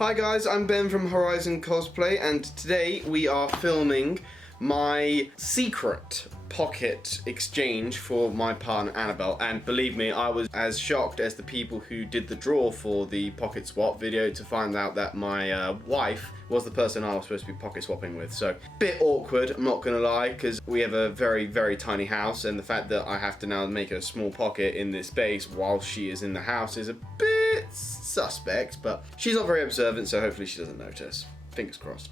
Hi guys, I'm Ben from Horizon Cosplay, and today we are filming my secret pocket exchange for my partner Annabelle. And believe me, I was as shocked as the people who did the draw for the pocket swap video to find out that my wife was the person I was supposed to be pocket swapping with. So, bit awkward, I'm not gonna lie, because we have a very, very tiny house, and the fact that I have to now make a small pocket in this space while she is in the house is a bit suspect, but she's not very observant, so hopefully she doesn't notice. Fingers crossed.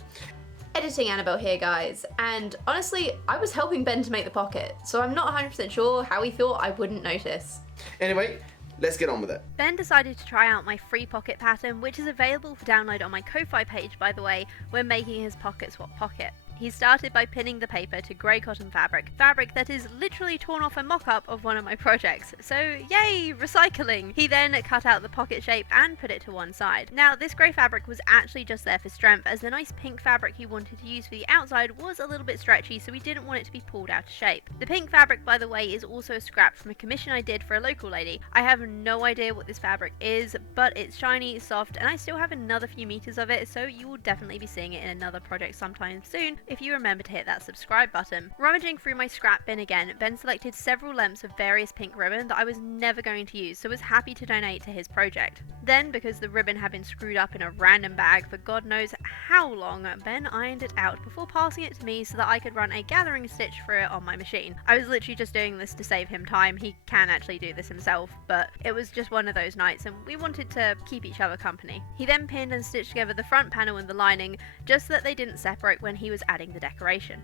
Editing Annabelle here, guys, and honestly, I was helping Ben to make the pocket, so I'm not 100% sure how he thought I wouldn't notice. Anyway, let's get on with it. Ben decided to try out my free pocket pattern, which is available for download on my Ko-Fi page, by the way, when making his pocket swap pocket. He started by pinning the paper to grey cotton fabric that is literally torn off a mock-up of one of my projects, so yay, recycling! He then cut out the pocket shape and put it to one side. Now, this grey fabric was actually just there for strength, as the nice pink fabric he wanted to use for the outside was a little bit stretchy, so we didn't want it to be pulled out of shape. The pink fabric, by the way, is also a scrap from a commission I did for a local lady. I have no idea what this fabric is, but it's shiny, soft, and I still have another few meters of it, so you will definitely be seeing it in another project sometime soon, if you remember to hit that subscribe button. Rummaging through my scrap bin again, Ben selected several lengths of various pink ribbon that I was never going to use, so was happy to donate to his project. Then, because the ribbon had been screwed up in a random bag for God knows how long, Ben ironed it out before passing it to me so that I could run a gathering stitch for it on my machine. I was literally just doing this to save him time. He can actually do this himself, but it was just one of those nights and we wanted to keep each other company. He then pinned and stitched together the front panel and the lining, just so that they didn't separate when he was adding the decoration.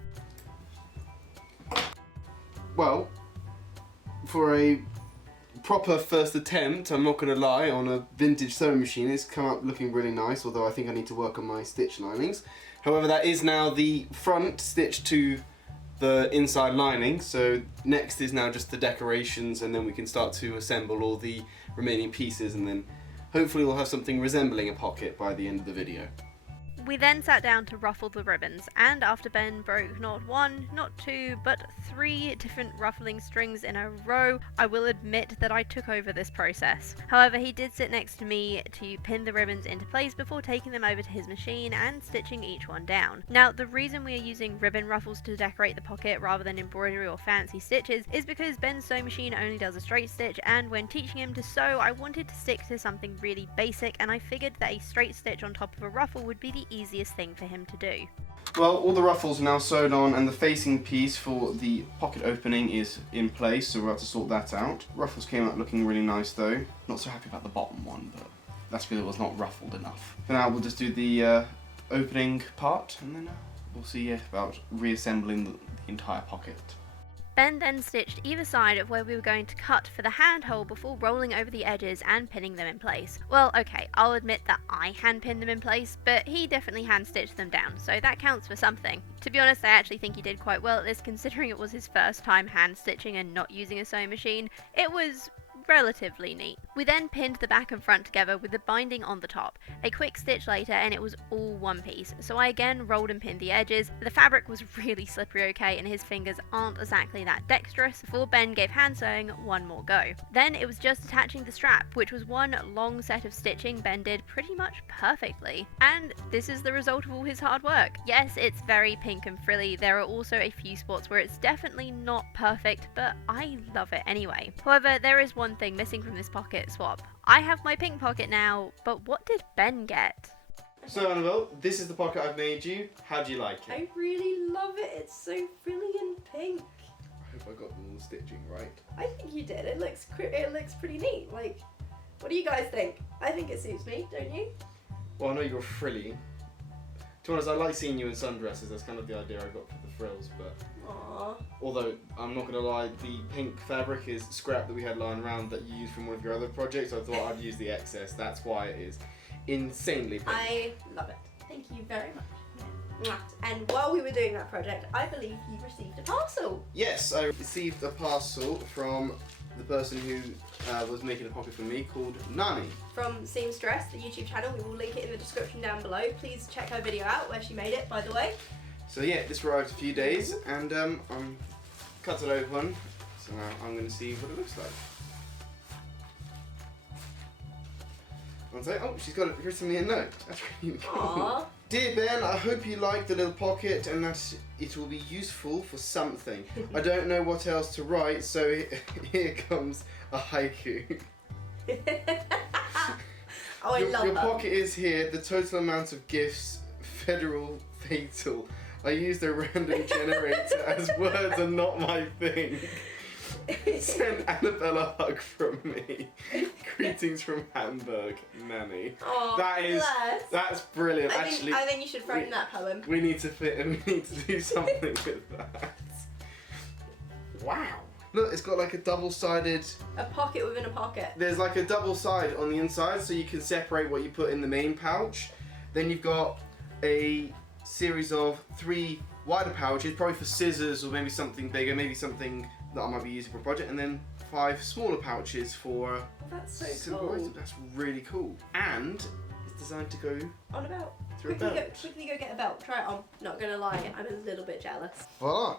Well, for a proper first attempt, I'm not going to lie, on a vintage sewing machine, it's come out looking really nice, although I think I need to work on my stitch linings. However, that is now the front stitched to the inside lining, so next is now just the decorations, and then we can start to assemble all the remaining pieces, and then hopefully we'll have something resembling a pocket by the end of the video. We then sat down to ruffle the ribbons, and after Ben broke not one, not two, but 3 different ruffling strings in a row, I will admit that I took over this process. However, he did sit next to me to pin the ribbons into place before taking them over to his machine and stitching each one down. Now, the reason we are using ribbon ruffles to decorate the pocket rather than embroidery or fancy stitches is because Ben's sewing machine only does a straight stitch, and when teaching him to sew, I wanted to stick to something really basic, and I figured that a straight stitch on top of a ruffle would be the easiest thing for him to do. Well, all the ruffles are now sewed on, and the facing piece for the pocket opening is in place, so we're about to sort that out. Ruffles came out looking really nice though. Not so happy about the bottom one, but that's because it was not ruffled enough. For now, we'll just do the opening part, and then we'll see about reassembling the entire pocket. Ben then stitched either side of where we were going to cut for the handhole before rolling over the edges and pinning them in place. Well, okay, I'll admit that I hand pinned them in place, but he definitely hand stitched them down, so that counts for something. To be honest, I actually think he did quite well at this, considering it was his first time hand stitching and not using a sewing machine. It was relatively neat. We then pinned the back and front together with the binding on the top. A quick stitch later and it was all one piece, so I again rolled and pinned the edges. The fabric was really slippery, okay, and his fingers aren't exactly that dexterous, before Ben gave hand sewing one more go. Then it was just attaching the strap, which was one long set of stitching Ben did pretty much perfectly. And this is the result of all his hard work. Yes, it's very pink and frilly. There are also a few spots where it's definitely not perfect, but I love it anyway. However, there is one thing missing from this pocket swap. I have my pink pocket now, but what did Ben get? So Annabelle, this is the pocket I've made you. How do you like it? I really love it. It's so frilly and pink. I hope I got all the stitching right. I think you did. It looks pretty neat. Like, what do you guys think? I think it suits me, don't you? Well, I know you're frilly. To be honest, I like seeing you in sundresses. That's kind of the idea I got for the frills, but Aww. although I'm not gonna lie, the pink fabric is scrap that we had lying around that you used from one of your other projects. So I thought I'd use the excess. That's why it is insanely pink. I love it. Thank you very much. And while we were doing that project, I believe you received a parcel. Yes, I received a parcel from the person who was making a pocket for me, called Nani. From Seamstress, the YouTube channel. We will link it in the description down below. Please check her video out where she made it, by the way. So yeah, this arrived a few days, and I'm cut it open. So now I'm going to see what it looks like. I'll say, oh, she's got it written me a note. That's really cool. Aww. Dear Ben, I hope you like the little pocket and that it will be useful for something. I don't know what else to write, so here comes a haiku. Oh, I love Your that. pocket is here, the total amount of gifts, federal, fatal. I used a random generator as words are not my thing. Send Annabelle a hug from me. Greetings from Hamburg, Nanny. Oh, That's brilliant. Actually, I think you should frame that poem. we need to fit and we need to do something with that. Wow. Look, it's got like a double-sided. A pocket within a pocket. There's like a double side on the inside, so you can separate what you put in the main pouch. Then you've got a series of 3 wider pouches, probably for scissors or maybe something bigger, maybe something that I might be using for a project, and then 5 smaller pouches for Oh, that's so simple cool. items. That's really cool. And it's designed to go On a belt. through a Quickly belt. go get a belt. Try it on. Not gonna lie, I'm a little bit jealous. Voila.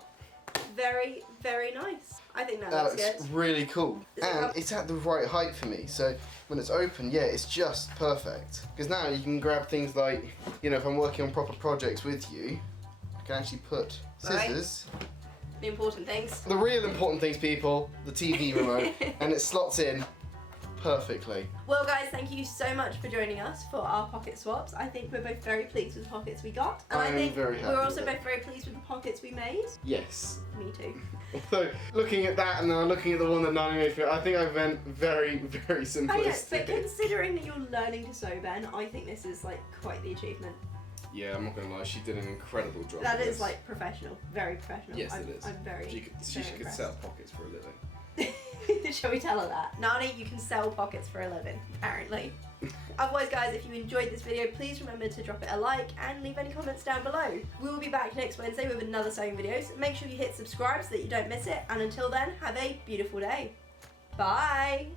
Very, very nice. I think that That looks looks good. really cool. Is it And rough? it's at the right height for me, so when it's open, yeah, it's just perfect. Because now you can grab things like, you know, if I'm working on proper projects with you, I can actually put Right. scissors. The important things. The real important things, people, the TV remote, and it slots in perfectly. Well, guys, thank you so much for joining us for our pocket swaps. I think we're both very pleased with the pockets we got. And I I am think very happy we're also with it. both very pleased with the pockets we made. Yes. Me too. So, looking at that and then looking at the one that Nani made for me, I think I went very, very I know, simplistic. but considering that you're learning to sew, Ben, I think this is like quite the achievement. Yeah, I'm not gonna lie, she did an incredible job. That with is this. like professional, very professional. Yes, I'm, it is. I'm very. She very could impressed. sell pockets for a living. Shall we tell her that? Nani, you can sell pockets for a living, apparently. Otherwise, guys, if you enjoyed this video, please remember to drop it a like and leave any comments down below. We will be back next Wednesday with another sewing video, so make sure you hit subscribe so that you don't miss it. And until then, have a beautiful day. Bye!